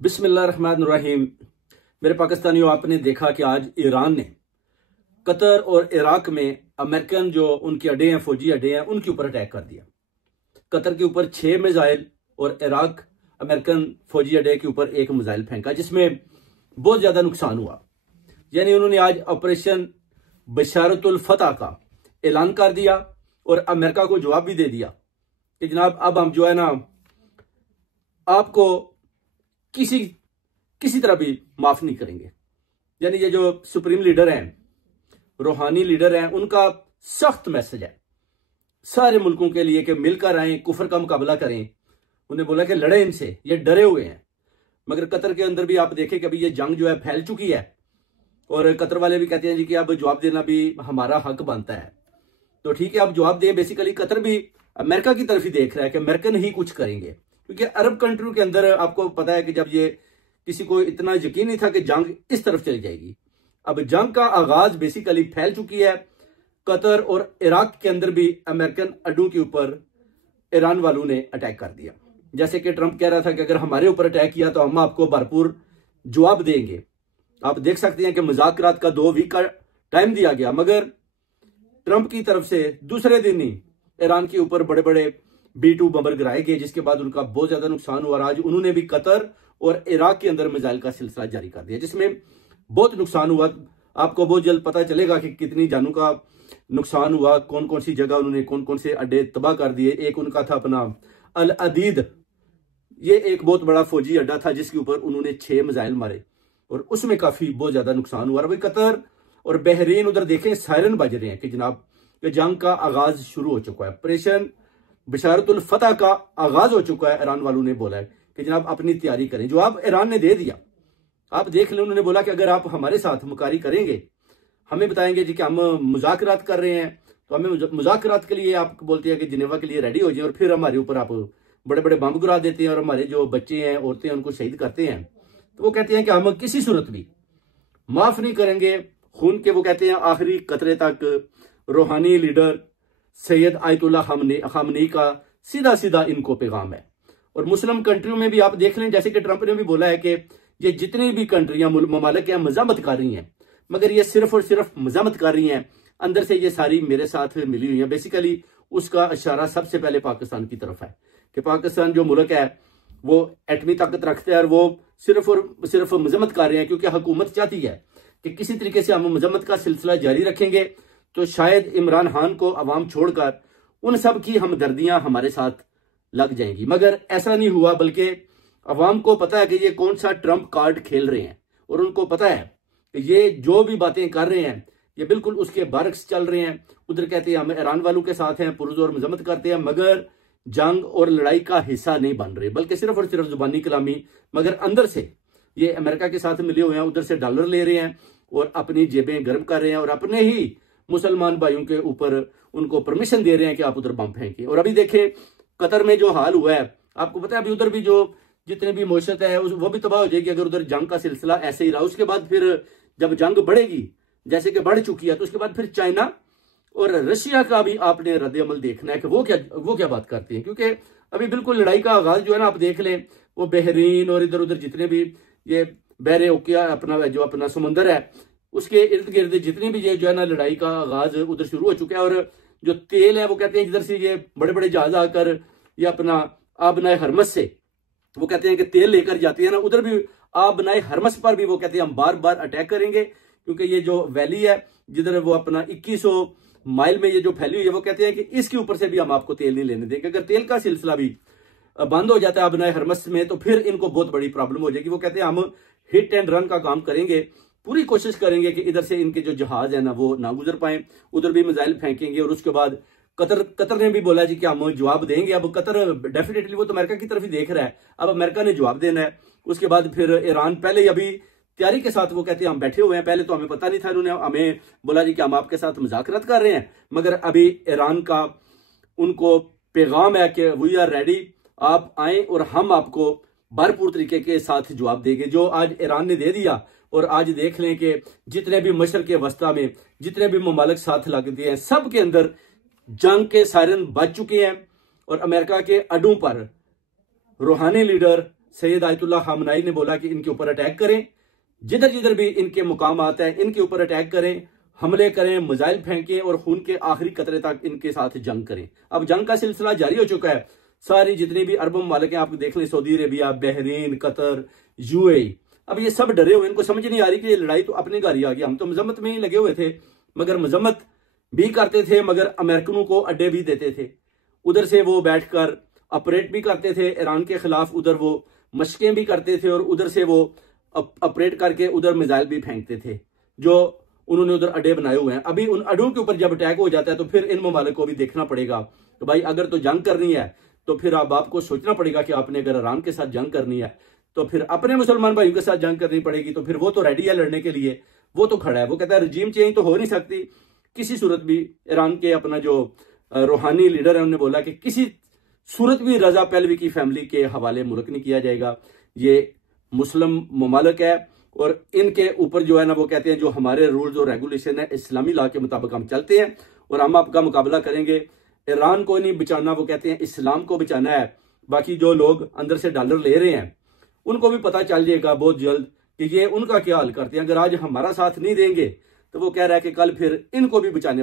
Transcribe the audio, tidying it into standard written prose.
बिस्मिल्लाहिर्रहमानिर्रहीम। मेरे पाकिस्तानियों, आपने देखा कि आज ईरान ने कतर और इराक में अमेरिकन जो उनके अड्डे हैं, फौजी अड्डे हैं, उनके ऊपर अटैक कर दिया। कतर के ऊपर 6 मिसाइल और इराक अमेरिकन फौजी अड्डे के ऊपर 1 मिसाइल फेंका, जिसमें बहुत ज्यादा नुकसान हुआ। यानी उन्होंने आज ऑपरेशन बशारतुल फतह का ऐलान कर दिया और अमेरिका को जवाब भी दे दिया कि जनाब अब हम जो है ना आपको किसी तरह भी माफ नहीं करेंगे। यानी ये जो सुप्रीम लीडर हैं, रूहानी लीडर हैं, उनका सख्त मैसेज है सारे मुल्कों के लिए कि मिलकर आए, कुफर का मुकाबला करें। उन्हें बोला कि लड़े इनसे, ये डरे हुए हैं। मगर कतर के अंदर भी आप देखें कि अभी ये जंग जो है फैल चुकी है और कतर वाले भी कहते हैं जी कि अब जवाब देना भी हमारा हक बनता है। तो ठीक है, आप जवाब दें। बेसिकली कतर भी अमेरिका की तरफ ही देख रहा है कि अमेरिकन ही कुछ करेंगे, क्योंकि अरब कंट्री के अंदर आपको पता है कि जब ये किसी को इतना यकीन नहीं था कि जंग इस तरफ चली जाएगी। अब जंग का आगाज बेसिकली फैल चुकी है। कतर और इराक के अंदर भी अमेरिकन अड्डों के ऊपर ईरान वालों ने अटैक कर दिया। जैसे कि ट्रंप कह रहा था कि अगर हमारे ऊपर अटैक किया तो हम आपको भरपूर जवाब देंगे। आप देख सकते हैं कि मुज़ाकरात का 2 वीक का टाइम दिया गया, मगर ट्रंप की तरफ से दूसरे दिन ही ईरान के ऊपर बड़े बड़े B-2 बम्बर गिराए गए, जिसके बाद उनका बहुत ज्यादा नुकसान हुआ। आज उन्होंने भी कतर और इराक के अंदर मिसाइल का सिलसिला जारी कर दिया, जिसमें बहुत नुकसान हुआ। आपको बहुत जल्द पता चलेगा कि कितनी जानों का नुकसान हुआ, कौन कौन सी जगह उन्होंने कौन कौन से अड्डे तबाह कर दिए। एक उनका था अपना अल अदीद, ये एक बहुत बड़ा फौजी अड्डा था जिसके ऊपर उन्होंने 6 मिसाइल मारे और उसमें काफी बहुत ज्यादा नुकसान हुआ। अभी कतर और बहरीन उधर देखें सायरन बज रहे हैं कि जनाब ये जंग का आगाज शुरू हो चुका है। ऑपरेशन बशारतुल फतह का आगाज हो चुका है। ईरान वालों ने बोला है कि जनाब अपनी तैयारी करें। जवाब ईरान ने दे दिया। आप देख लें, उन्होंने बोला कि अगर आप हमारे साथ मुकारी करेंगे, हमें बताएंगे जी कि हम मुज़ाकरात कर रहे हैं, तो हमें मुज़ाकरात के लिए आप बोलते हैं कि जिनेवा के लिए रेडी हो जाए, और फिर हमारे ऊपर आप बड़े बड़े बम गिरा देते हैं और हमारे जो बच्चे हैं, औरतें हैं, उनको शहीद करते हैं। तो वो कहते हैं कि हम किसी सूरत भी माफ नहीं करेंगे खून के। वो कहते हैं आखिरी कतरे तक रूहानी लीडर सैयद आयतुल्लाह खामनेई का सीधा सीधा इनको पैगाम है। और मुस्लिम कंट्रियों में भी आप देख लें, जैसे कि ट्रंप ने भी बोला है कि ये जितनी भी कंट्रियां ममालिक हैं मजामत कर रही हैं, मगर ये सिर्फ और सिर्फ मजामत कर रही हैं, अंदर से ये सारी मेरे साथ मिली हुई है। बेसिकली उसका इशारा सबसे पहले पाकिस्तान की तरफ है कि पाकिस्तान जो मुल्क है वो एटमी ताकत रखता है और वो सिर्फ और सिर्फ मजम्मत कर रहे हैं, क्योंकि हुकूमत चाहती है कि किसी तरीके से हम मजम्मत का सिलसिला जारी रखेंगे तो शायद इमरान खान को अवाम छोड़कर उन सब की हमदर्दियां हमारे साथ लग जाएंगी। मगर ऐसा नहीं हुआ, बल्कि अवाम को पता है कि ये कौन सा ट्रंप कार्ड खेल रहे हैं और उनको पता है कि ये जो भी बातें कर रहे हैं ये बिल्कुल उसके बरक्स चल रहे हैं। उधर कहते हैं हम ईरान वालों के साथ हैं, पुरजोर मजम्मत करते हैं, मगर जंग और लड़ाई का हिस्सा नहीं बन रहे, बल्कि सिर्फ और सिर्फ जुबानी कलामी। मगर अंदर से ये अमेरिका के साथ मिले हुए हैं, उधर से डॉलर ले रहे हैं और अपनी जेबें गर्म कर रहे हैं और अपने ही मुसलमान भाइयों के ऊपर उनको परमिशन दे रहे हैं कि आप उधर बम फेंकें। और अभी देखें कतर में जो हाल हुआ है, आपको पता है अभी उधर भी जो जितने भी मईशत है वो भी तबाह हो जाएगी अगर उधर जंग का सिलसिला ऐसे ही रहा। उसके बाद फिर जब जंग बढ़ेगी, जैसे कि बढ़ चुकी है, तो उसके बाद फिर चाइना और रशिया का भी आपने रद्द-ए-अमल देखना है कि वो क्या बात करते हैं। क्योंकि अभी बिल्कुल लड़ाई का आगाज जो है ना, आप देख लें वो बहरीन और इधर उधर जितने भी ये बहरे ओकिया अपना समुंदर है, उसके इर्द गिर्द जितनी भी ये जो है ना लड़ाई का आगाज उधर शुरू हो चुका है। और जो तेल है वो कहते हैं जिधर से ये बड़े बड़े जहाज आकर ये अपना आबनाए हरमस से वो कहते हैं कि तेल लेकर जाती है ना, उधर भी आबनाए हरमस पर भी वो कहते हैं हम बार बार अटैक करेंगे। क्योंकि ये जो वैली है जिधर वो अपना 2100 माइल में ये जो फैली हुई है, वो कहते हैं कि इसके ऊपर से भी हम आपको तेल नहीं लेने देंगे। अगर तेल का सिलसिला भी बंद हो जाता है आबनाए हरमस में, तो फिर इनको बहुत बड़ी प्रॉब्लम हो जाएगी। वो कहते हैं हम हिट एंड रन का काम करेंगे, पूरी कोशिश करेंगे कि इधर से इनके जो जहाज है ना वो ना गुजर पाए, उधर भी मिसाइल फेंकेंगे। और उसके बाद कतर ने भी बोला जी कि हम जवाब देंगे। अब कतर डेफिनेटली वो तो अमेरिका की तरफ ही देख रहा है, अब अमेरिका ने जवाब देना है। उसके बाद फिर ईरान पहले अभी तैयारी के साथ वो कहते हैं हम बैठे हुए हैं, पहले तो हमें पता नहीं था, उन्होंने हमें बोला जी कि हम आपके साथ मुज़ाकरात कर रहे हैं, मगर अभी ईरान का उनको पैगाम है कि वी आर रेडी, आप आए और हम आपको भरपूर तरीके के साथ जवाब देंगे। जो आज ईरान ने दे दिया। और आज देख लें कि जितने भी मशरक़ वस्ता में जितने भी ममालिक साथ लगते हैं, सब के अंदर जंग के सायरन बज चुके हैं और अमेरिका के अड्डों पर रूहानी लीडर सैयद आयतुल्लाह खामनाई ने बोला कि इनके ऊपर अटैक करें, जिधर जिधर भी इनके मुकाम आता है इनके ऊपर अटैक करें, हमले करें, मिसाइल फेंकें और खून के आखिरी कतरे तक इनके साथ जंग करें। अब जंग का सिलसिला जारी हो चुका है। सारी जितनी भी अरब ममालिक हैं, आप देख लें, Saudi Arabia, Bahrain, Qatar, UAE, अब ये सब डरे हुए, इनको समझ नहीं आ रही कि ये लड़ाई तो अपने घर ही आ गई। हम तो मजम्मत में ही लगे हुए थे, मगर मजम्मत भी करते थे, मगर अमेरिकनों को अड्डे भी देते थे। उधर से वो बैठकर ऑपरेट भी करते थे ईरान के खिलाफ, उधर वो मशकें भी करते थे और उधर से वो ऑपरेट करके उधर मिसाइल भी फेंकते थे जो उन्होंने उधर अड्डे बनाए हुए हैं। अभी उन अड्डों के ऊपर जब अटैक हो जाता है तो फिर इन ममालिक को भी देखना पड़ेगा तो भाई अगर तो जंग करनी है तो फिर अब आपको सोचना पड़ेगा कि आपने अगर ईरान के साथ जंग करनी है तो फिर अपने मुसलमान भाइयों के साथ जंग करनी पड़ेगी। तो फिर वो तो रेडी है लड़ने के लिए, वो तो खड़ा है, वो कहता है रजीम चेंज तो हो नहीं सकती किसी सूरत भी। ईरान के अपना जो रूहानी लीडर है उन्होंने बोला कि किसी सूरत भी रजा पहलवी की फैमिली के हवाले मुल्क नहीं किया जाएगा। ये मुस्लिम ममालिक है और इनके ऊपर जो है ना वो कहते हैं जो हमारे रूल्स और रेगुलेशन है इस्लामी लॉ के मुताबिक हम चलते हैं और हम आपका मुकाबला करेंगे। ईरान को नहीं बचाना, वो कहते हैं इस्लाम को बचाना है। बाकी जो लोग अंदर से डॉलर ले रहे हैं उनको भी पता चल जाएगा बहुत जल्द कि ये उनका क्या हाल करते हैं। अगर आज हमारा साथ नहीं देंगे तो वो कह रहा है कि कल फिर इनको भी बचाने